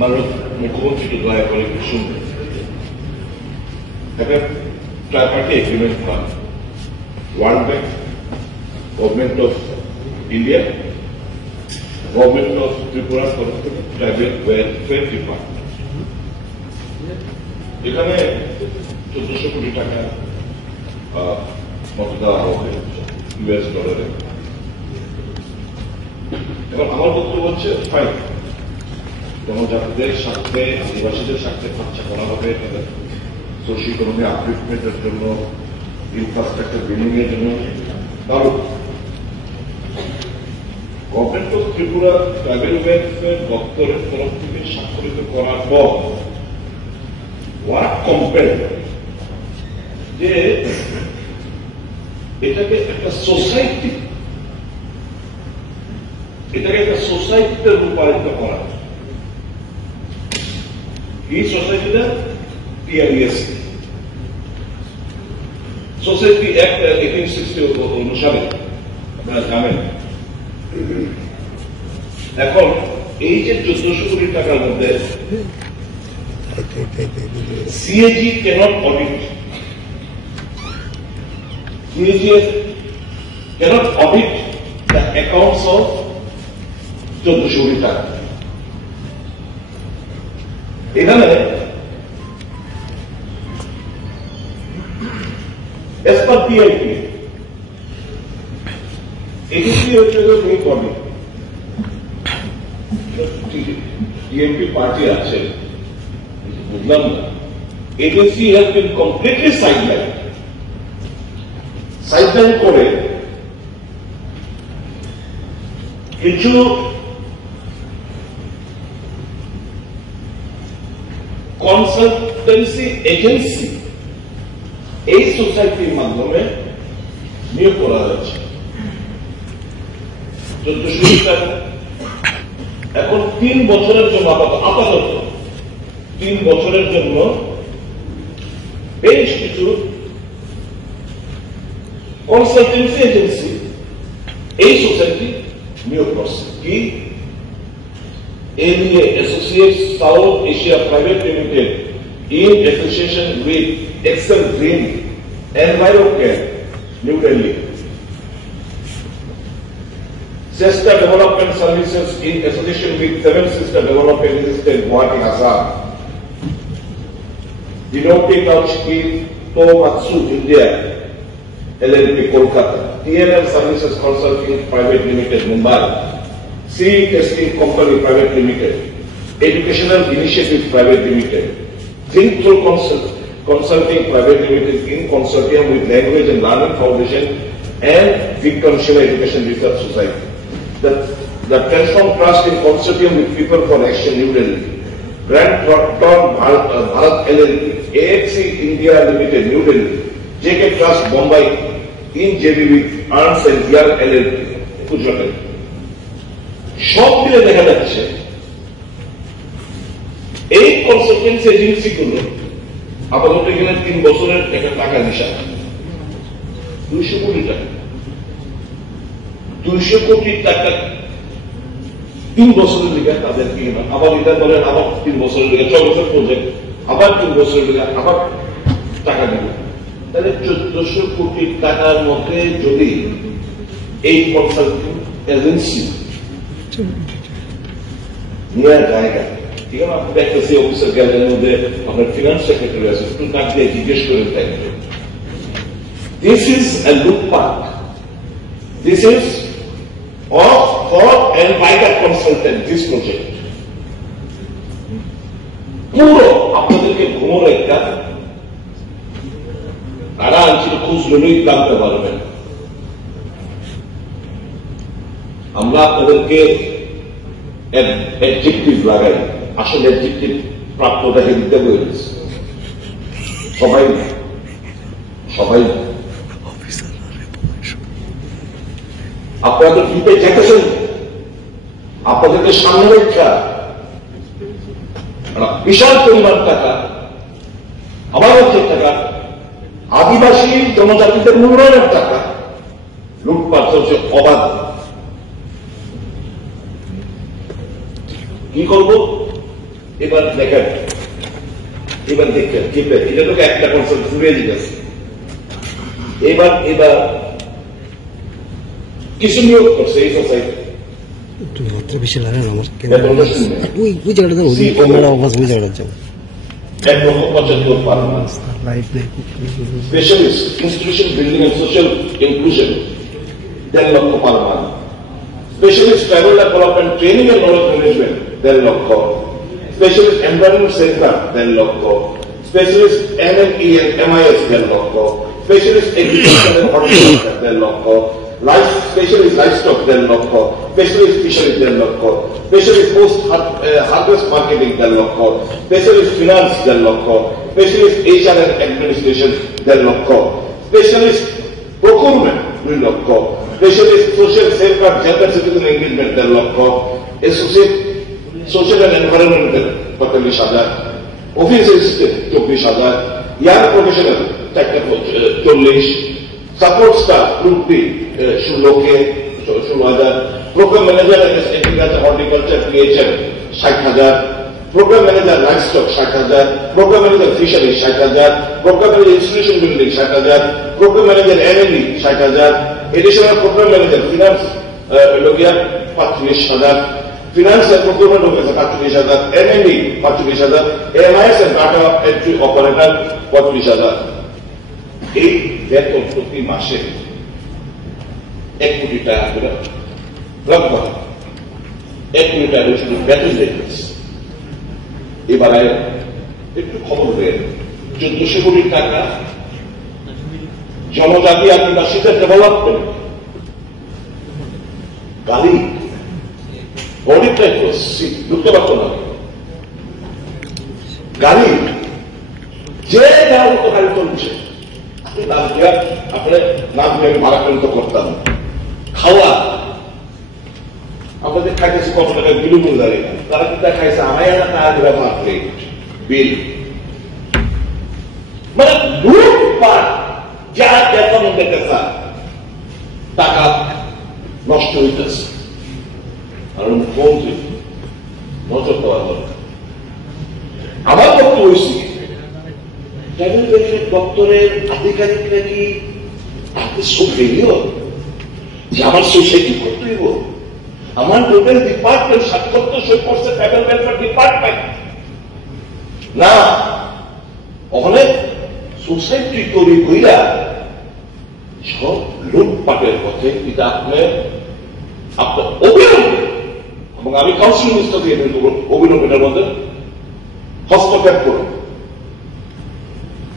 মাননীয় মুখ্যমন্ত্রীকে দয়া করে একটু শুনবেন। একটা ট্রাইপার্টি এগ্রিমেন্ট হয় world bank, government of India, government of Tripura তরফ থেকে ট্রাইবেল ওয়েলফেয়ার ডিপার্টমেন্ট। এখানে 1400 কোটি টাকা মতো দেওয়া হবে US ডলারে। এখন আমার বক্তব্য হচ্ছে ফাইন, জনজাতিদের স্বার্থে, আদিবাসীদের স্বার্থে খরচা করা হবে, তাদের সোশ্যাল ইকোনমি আপলিফমেন্টের জন্য, ইনফ্রাস্ট্রাকচার বিল্ডিং এর জন্য। কারণ government of Tripura tribal welfare দপ্তরের তরফ থেকে স্বাক্ষরিত করার পর ওয়ার্ক কম্পেয়ার যে এটাকে একটা সোসাইটি, সোসাইটিতে রূপায়িত করা। এই সোসাইটিটা PIS সোসাইটি অ্যাক্ট 1860 অনুসারে আপনারা জানেন। এখন এই যে 1400 কোটি টাকার মধ্যে CAG cannot audit, CAG cannot audit the accounts of 1400 কোটি টাকা। এখানে as per PIP agency হচ্ছে মেক অডিট। TMP পার্টি আছে বুঝলাম না, agency has been completely sideline করে কিছু কনসালটেন্সি এজেন্সি এই সোসাইটির মাধ্যমে নিয়োগ করা হয়েছে 1400 টাকা। এখন 3 বছরের জন্য আপাতত 3 বছরের জন্য বেশ কিছু কনসালটেন্সি এজেন্সি এই সোসাইটি নিয়োগ করছে। কি ABA Associates South Asia Private Limited in association with Excel Green Envirocare, New Delhi. Sister Development Services in association with Seven Sister Development Limited, Guwahati, Assam. Dinoti Kaushiki Tomatsu India LLP, Kolkata. TNM Services Consulting Private Limited, Mumbai. C Testing Company Private Limited, Educational Initiative Private Limited, Think-Through Consulting Private Limited in consortium with Language and Learning Foundation and Victor-Shila Education Research Society. The Transform Trust in consortium with People for Action, New Delhi. Grant Thornton Bharat LLP, AXC India Limited, New Delhi. JK Trust Bombay in JV with Ernst and Young LLP, Gujarat. সব মিলে দেখা যাচ্ছে এই consultancy agency গুলো আপাতত এখানে 3 বছরের একটা টাকা হিসাব 200 কোটি টাকা। 200 কোটি টাকা 3 বছরের লিগে তাদেরকে আবার এটা বলেন, আবার 3 বছরের লিগে 6 বছর প্রজেক্ট, আবার 3 বছরের লিগে আবার টাকা দিব। তাহলে 1400 কোটি টাকার মধ্যে যদি এই কনসালটিং এজেন্সি নেওয়া জায়গা, ঠিক আছে, আপনি দেখতেছি অফিসের গ্যালারির মধ্যে আপনার ফিনান্স সেক্রেটারি আছে, একটু নাক দিয়ে জিজ্ঞেস করে দেখবেন। দিস ইজ এ লুটপাট, this is of for and by the consultant this project. পুরো আপনাদেরকে ঘুমোর একটা তারা আনছিল খুঁজ লুই জানতে পারবেন। আমরা আপনাদেরকে অ্যাডজেক্টিভ লাগাই, আসলে অ্যাডজেক্টিভ প্রাপ্যতাকে দিতে বলেছি। সবাই আপনারা তো দিতে যেতেছেন, আপনাদেরকে সামনে রেখা বিশাল পরিমাণ টাকা, আমার অর্থের টাকা, আদিবাসী জনজাতিদের উন্নয়নের টাকা লুটপাট চলছে অবাধ। কি করব? এবার দেখেন, এবার দেখেন এটা তো একটা কনসেপ্ট ঘুরে গেছে। এবার কিছু নিয়োগ করছে এই সোসাইটি, একটু মাত্রা বেশি লাগে না আমার ওই জায়গাটা ক্যামেরা আওয়াজ ওই জায়গাটা যাও। 1,75,000 per month. Specialist institution building and social inclusion 10 lakh per month. Specialist tribal development training and knowledge management 10 lakh. Specialist environment center 10 lakh. Specialist NME and MIS 10 lakh. Specialist agriculture and horticulture 10 lakh. Specialist livestock 10 lakh. Specialist fisheries 10 lakh. Specialist post harvest marketing 10 lakh. Specialist finance 10 lakh. Specialist HR and administration 10 lakh. Specialist procurement 2 lakh. Specialist social safeguard gender citizen engagement 10 lakh. Associate social and environmental 45,000. Office assistant 24,000. Young professional 40. Support staff group B 16,000. Program manager agriculture horticulture PHM 60,000. Program manager livestock 60,000. Program manager fisheries 60,000. Program manager institution building 60,000. Program manager NLE 60,000. Additional program manager finance 45,000. Finance and procurement officer 45,000. NLE 45,000. MIS and data entry operator 45,000. এই বেতন প্রতি মাসে 1 কোটি টাকা করে লগভগ 1 কোটি টাকা শুধু বেতন দিতেছে। এবার একটু খবর দেন, 1400 কোটি টাকা জনজাতি আদিবাসীদের ডেভেলপমেন্ট, গালি অনেক টাইপ বুঝতে পারতো না, গালি যে যার মতো গাড়ি চলছে, আপনার নাম আমি ভাড়াক্রান্ত করতাম। খাওয়া আমাদের খাইতেছি কত টাকা বিলু মূল্যারে, তারা কিন্তু খাইছে আমার টাকা দেওয়া মাত্র বিল, মানে লুটপাট, যা বেতন দেখেছে টাকা নষ্ট হইতেছে। আর মুখ্যমন্ত্রী নজর দেওয়া দরকার। আমার বক্তব্য হয়েছে ট্রাইবেল ওয়েলফেয়ার দপ্তরের আধিকারিকরা কি তাকে সুপ্রিয় যে আমার সোসাইটি করতে হইব, আমার টোটাল ডিপার্টমেন্ট সাক্ষরতা সই করছে ট্রাইবেল ওয়েলফেয়ার ডিপার্টমেন্ট না, ওখানে সোসাইটি তৈরি কইরা সব লুটপাটের পথে এটা আপনার অভিনব, এবং আমি কাউন্সিল মিনিস্টার দিয়ে অভিনবের মধ্যে হস্তক্ষেপ করব।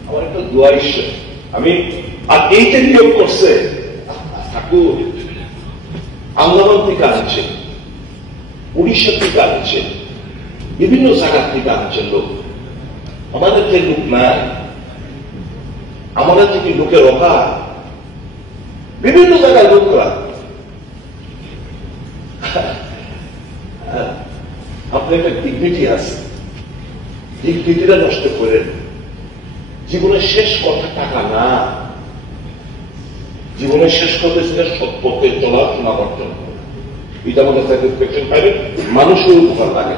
আমার একটা দোয়া ঈশ্বর, আমি আর এইটা নিয়োগ করছে ঠাকুর আন্দামান থেকে আনছে, উড়িষ্যা থেকে আনছে, বিভিন্ন জায়গা থেকে আনছে লোক। আমাদের যে লোক নাই, আমাদের থেকে লোকের অভাব, বিভিন্ন জায়গায় লোক করা। আপনার একটা ডিগনিটি আছে, ডিগনিটিটা নষ্ট করেন। জীবনের শেষ কথা টাকা না, জীবনের শেষ কথা ছিল সৎ পথে চলা, শোনাবর্জন। এটা আমাদের স্যাটিসফ্যাকশন পাইবেন, মানুষের উপকার লাগে।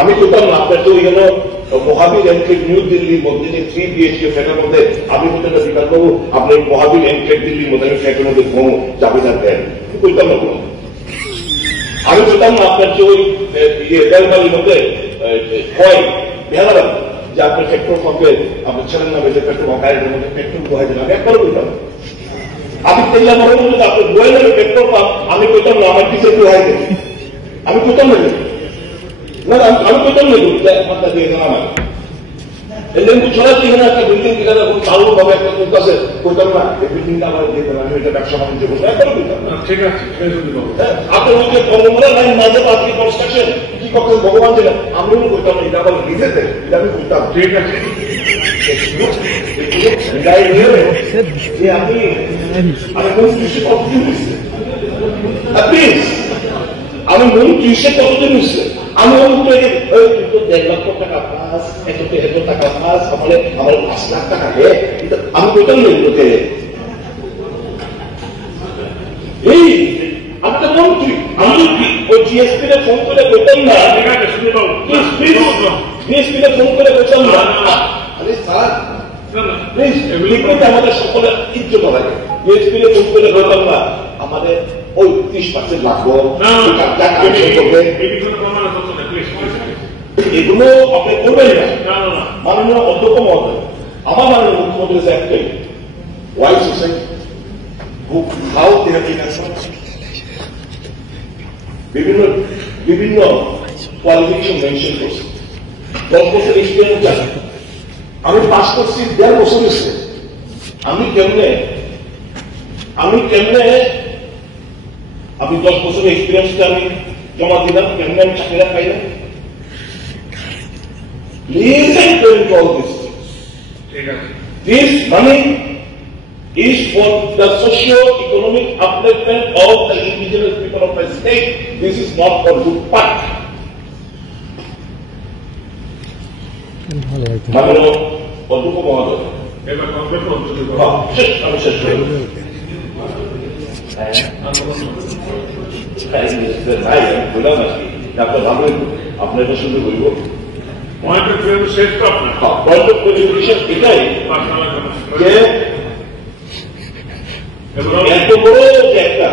আমি কোথাও না, আপনার তো এখানে মহাবীর এনক্লেভ নিউ দিল্লির মধ্যে যে 3 BHK ফ্ল্যাটের মধ্যে আমি কোথাও বিকাশ পাবো, আপনার মহাবীর এনক্লেভ দিল্লির মধ্যে আমি ফ্ল্যাটের মধ্যে ঘুমো জাবেদার দেন, কইতাম না কোনো। আমি বলতাম না আপনার যে ওই বেলমালির মধ্যে হয় বেহারা যে আপনার পেট্রোল পাম্পে আপনার ছেলের নামে যে পেট্রোল পাম্প গাড়ির মধ্যে পেট্রোল বহাই দিলাম, একবারও বলতাম। আমি তেল্লা মনে করবো আপনার বয়ে যাবে পেট্রোল পাম্প, আমি কইতাম না আমার পিছিয়ে বহাই দেবে, আমি কইতাম না, আমি কইতাম না মাথা দিয়ে জানা আমার লেম্বু ছড়াচ্ছি এখানে একটা বিল্ডিং যেখানে চালু ভাবে একটা লোক আছে, কইতাম না এই বিল্ডিংটা আমার দিয়ে দেবেন, আমি এটা ব্যবসা বাণিজ্য করবো, একবারও কইতাম না। ঠিক আছে, আপনার মধ্যে কর্মমূলা লাইন মাঝে পাত্রী কনস্ট্রাকশন কি করছেন ভগবান জানেন, আমিও কইতাম না, এটা আমার নিজেদের, এটা আমি কইতাম। ঠিক আছে, আমি মন্ত্রী কতদিন হয়েছে, আমি মন্ত্রী সে কতদিন হয়েছে, আমি তো 1.5 লাখ টাকা পাস, এত টাকা পাস, আমার 5 লাখ টাকা হে, আমি কইতাম না এগুলোতে। এই আপনার মন্ত্রী, আমি ওই জিএসপি রে ফোন করে বলতাম না, জিএসপি রে ফোন করে বলতাম না, আরে স্যার প্লিজ লিখতে আমাদের সকলের ইজ্জত লাগে। জিএসপি রে ফোন করে বলতাম না আমাদের ওই 30% লাগবো, এগুলো আপনি করবেন না। মাননীয় অধ্যক্ষ মহোদয়, আমার মাননীয় মুখ্যমন্ত্রী একটাই, ওয়াই সোসাইটি হাউ বিভিন্ন কোয়ালিফিকেশন মেনশন করছে। 10 বছর এক্সপিরিয়েন্স আছে, আমি পাস করছি 1.5 বছর হয়েছে। আমি কেমনে আমি 10 বছরের এক্সপিরিয়েন্সটা আমি জমা দিলাম, কেমনে আমি চাকরিটা পাইলাম? Listen to all these things. This money is for the socio-economic upliftment of the indigenous people of the state. This is not for loophole. মাননীয় অধ্যক্ষ মহোদয়, আমি শেষ করি। আপনার এটা শুধু বলব পয়েন্ট অফ কোয়ালিফিকেশন এটাই যে এত বড় যে একটা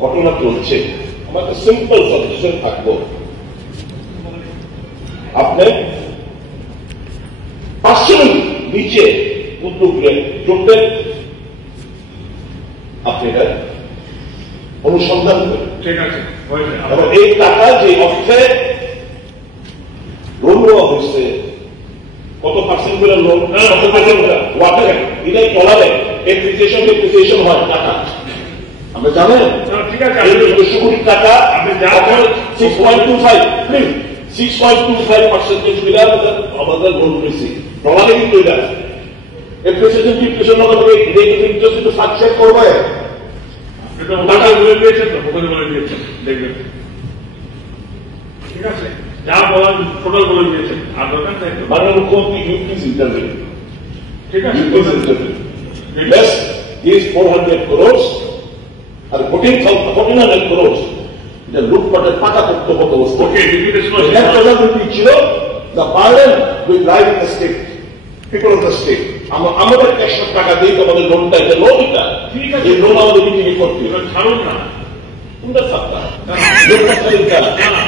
ঘটনা চলছে, আমাকে সিম্পল সাজেশন থাকবো, আপনি 500 নিচে উদ্যোগ যোগদেন, আপনি এটা অনুসন্ধান করেন। ঠিক আছে, এবং এই টাকা যে অর্থে লোন নেওয়া হচ্ছে, কত পার্সেন্ট করে লোন, কত পার্সেন্ট ওয়াটার এটাই চলাবে, এপ্রিসিয়েশন হয় টাকা, আপনি জানেন? ঠিক আছে, 200 কোটি টাকা আপনি জানেন 6.25% মিলে আমাদের লোন পেয়েছি, ডলারে কিন্তু এটা এপ্রিসিয়েশন ডিপ্রেশন ইন্টারেস্ট একটু সাকসেস করবে, টাকা বলে দিয়েছেন তো, ওখানে বলে দিয়েছেন, দেখবেন। ঠিক আছে, যা বলার টোটাল বলে দিয়েছেন, আর দরকার চাই মাননীয় মুখ্যমন্ত্রী ইউপিস ইন্টারভিউ, ঠিক আছে, ইউপিস ইন্টারভিউ প্লাস ইজ 400 crores আর 1400 crores এটা লুটপাটের পাকা তথ্য কত বস্তু। ওকে, ছিল the burden with life in the state, people of the state. আমাদের 100 টাকা দিয়ে আমাদের লোনটা, এটা লোন, এটা ঠিক আছে, এই লোন আমাদের বিক্রি করতে ছাড়ুন না, কোনটা সত্তা লোকটা ঠিক আছে, আমার